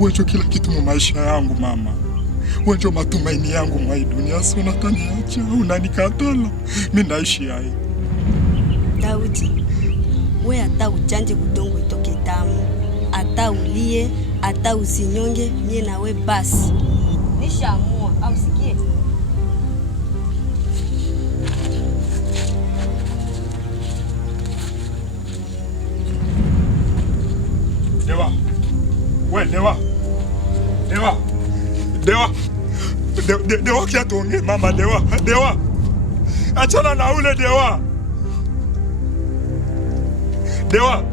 Wewe ndio kila kitu mu maisha yangu mama. Wewe ndio matumaini yangu mwa hii dunia. Sio unataniacha, unanikatala. Mimi naishi hai. Daudi, wewe hata ujanje kudongo itoke damu. Hata ulie, hata usinyonge, mie na we basi. Nishaamua, au sikie? Dewa. We Dewa. Dewa. Dewa. Dewa kia tuonge mama Dewa. Dewa. Achana na ule Dewa. Dewa.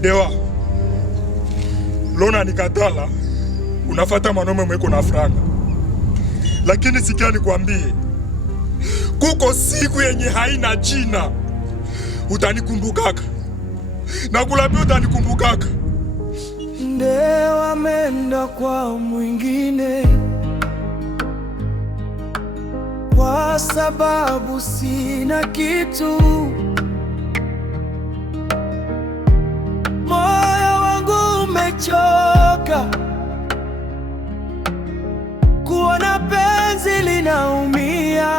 Dewa. Lona nikatala. Unafata manome mweko na franga. Lakini sikia nikwambie. Kuko siku yenye haina jina. Utanikumbukaka. Na kulabi utanikumbukaka. Dewa ameenda kwa mwingine kwa sababu sina kitu. Moyo wangu umechoka kuona penzi linaumia.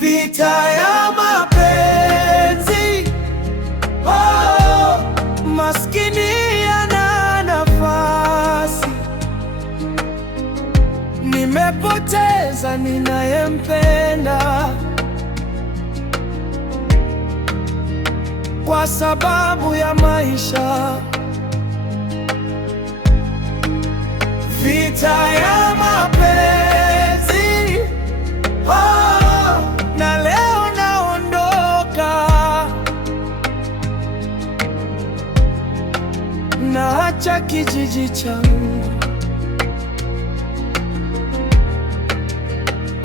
Vita ya mapenzi, oh, maskini yana nafasi. Nimepoteza ninayempenda kwa sababu ya maisha. Vita ya mapenzi, oh, na leo naondoka, naacha kijiji changu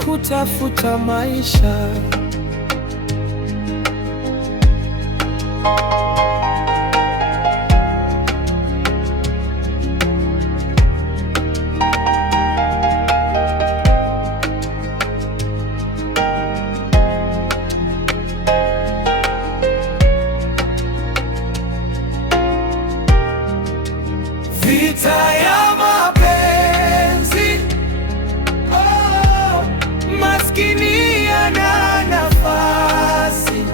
kutafuta maisha. Vita ya mapenzi, oh, maskini yana nafasi.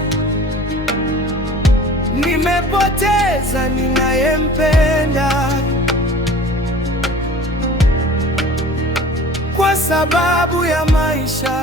Nimepoteza ninayempenda kwa sababu ya maisha.